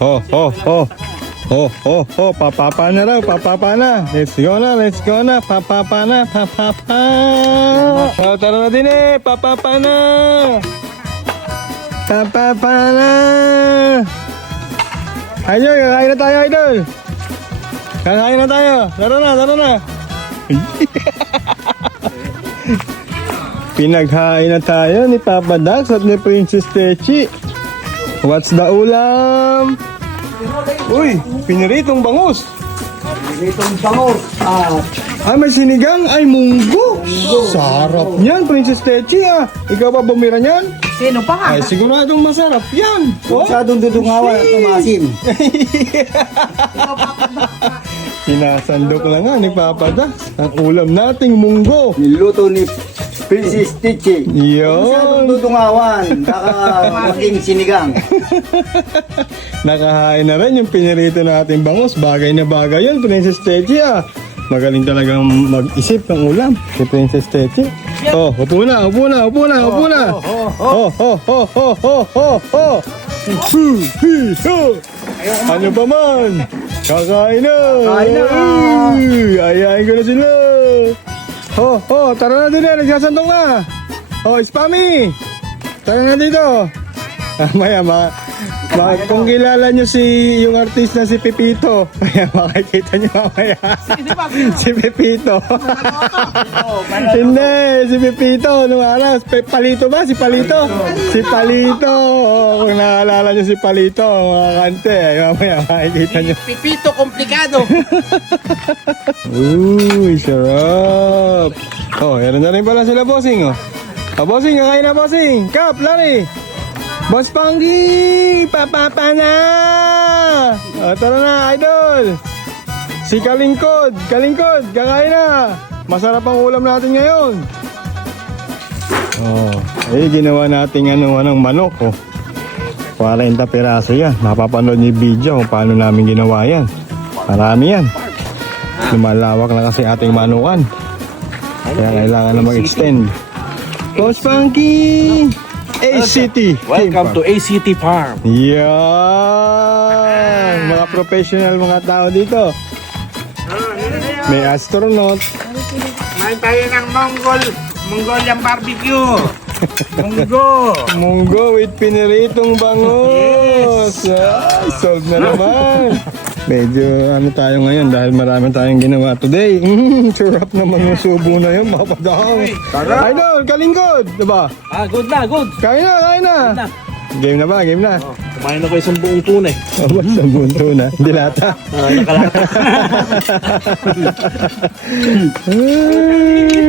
ho, ho, ho. Ho, ho, ho, papapa na raw, papapa na. Let's go na, papapa na, papapa. Oh, tara na din eh, papapa na. Papapa na. Idol, kakain na tayo, idol. Kakain na tayo. Tara na. Pinaghain na tayo ni Papa Dax at ni Princess Techi. What's the ulam? Uy, piniritong bangus. Pinitong bangus. May sinigang ay munggo. Sarap niyan, Princess Techi ah. Ikaw ba bumira niyan? Sino pa? Ay, siguradong masarap yan. Masyadong dudungawan at tumasim. Sinasandok lang nga ni Papa Dax ang ulam nating munggo. Niluto ni Princess Techi. Yun. Masyadong dudungawan. Baka maging sinigang. Nakahain na rin yung pinirito nating bangus. Bagay na bagay yun, Princess Techi ah. Magaling talagang mag-isip ng ulam si Princess Techi. Oh, upo na. Oh. Ano pa man? Kakain na. Kakain na. Ayayin ko na sila. Tara na din eh. Nagsasandong na. Spammy. Tara na dito. Kung kilala nyo yung artist na si Pepito, makikita nyo mamaya. Si Pepito. Hindi, si Pepito. Nung araw, Palito ba? Si Palito? Si Palito. Kung nakaalala nyo si Palito, mga kante, mamaya makikita nyo. Pipito komplikado. Uy, sarap. Meron na rin pala sila, bossing. Bossing, kakain na, bossing. Kap, lari. Boss Panggi! Papapa na! Tara na, idol! Si Kalingkod! Kakain na! Masarap ang ulam natin ngayon! Ginawa natin anong manok. 40 piraso yan. Mapapanood niyo yung video kung paano namin ginawa yan. Marami yan. Lumalawak na kasi ating manukan. Kaya kailangan na mag-extend. Boss Panggi! ACT. Welcome to ACT Farm. Yan! Mga professional mga tao dito. May astronaut. Main tayo ng Mongolian barbecue. Munggo with piniritong bangus. Ay, solve na naman. Medyo tayo ngayon dahil marami tayong ginawa today. Sarap naman yung subo na yun, mapadang. Idol, Kalingkod, diba? Good na. Kain na. Game na ba? Kumain ako isang buong tunay. Sa bunto na. Dilata. Nakalata.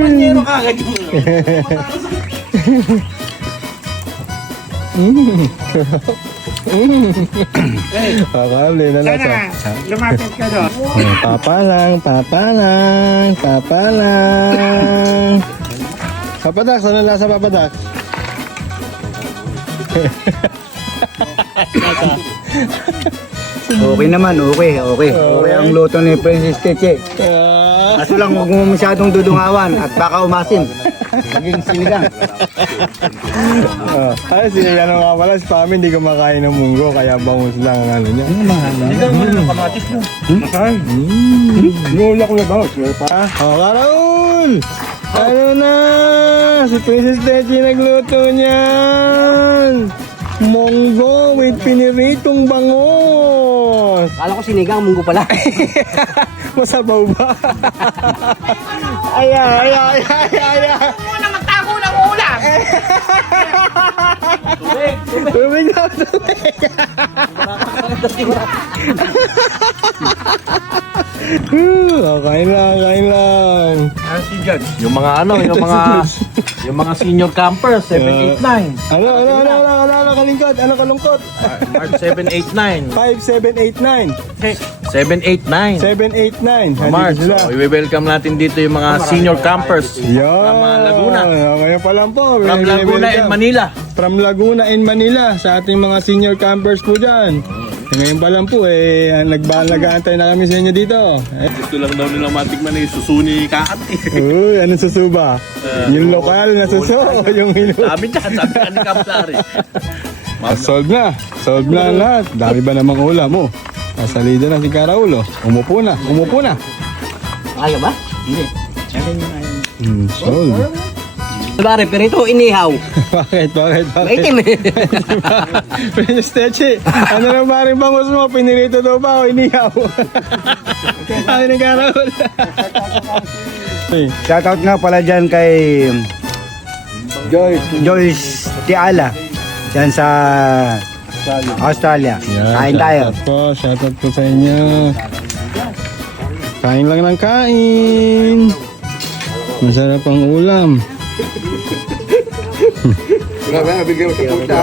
Panyero ka agad yung Akali na lasa. lumapit ka doon. Papa lang. Papa Dax, ano lasa Papa Dax? Okay naman, okay. Okay ang luto ni Princess Techi. Kaso lang huwag mo masyadong dudungawan at baka umasim. Maging sinigang. Si nga pala, si Pami hindi kumakain ng munggo, kaya bangus lang ang ano niya. Hindi ka naman ng kamatis mo. Nulak na bangus. Karaul! Ano na? Si Princess Techi nagluto niyan. Munggo with piniritong bangus. Kala ko sinigang, munggo pala. Masabaw ba? Aya. Muna magtago ng ulam. Tubig. Kain lang. Si Judge. Yung mga senior campers, 7, 8, 9. Ano, kalingkod? Ano kalungkot? March 7, 8, 9. 5789. 7, 8, 9. 789. March, so i-welcome natin dito yung mga senior campers Yan. from Laguna. Ngayon pa lang po. From Laguna and Manila. From Laguna and Manila sa ating mga senior campers po dyan. Ngayon pa lang po nag-aantay na kami sa inyo dito. Gusto lang daw nilang matikman na yung susuni kaat. Uy, ano suso ba? Yung lokal na suso o yung Sabi niya ni Kaplari. Solve na. Solve na ang lahat. Dami ba namang ulam mo? Nasalida na si Karaulo. Umupo na. Umupo na. Ayaw ba? Hindi. Solve. Pare, pero ito inihaw. Bakit? Bakit? Maitim eh. Princess Teche, ano na ba rin bangus mo? Pinirito daw ba o inihaw? Ano ni Karaulo? Shoutout nga pala dyan kay Joyce Tiala. Dyan sa Australia. Kain tayo. Shoutout po sa inyo. Kain lang ng kain. Masarap ang ulam. Grabe, nabigyan ko sa puta.